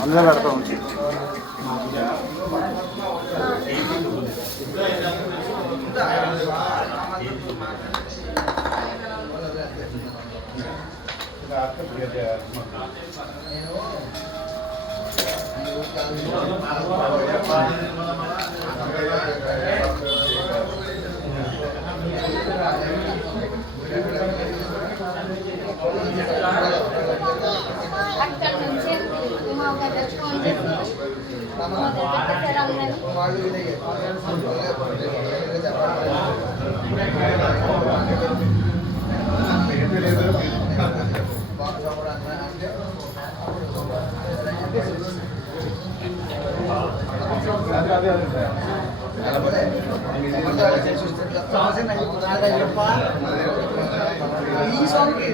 అందులో పెడతాం. అక్కడ నుంచి మా గడ్డ ఫోన్ చేసి మొదలు పెట్టేసారు అందరినీ. ఈ సాంగ్కి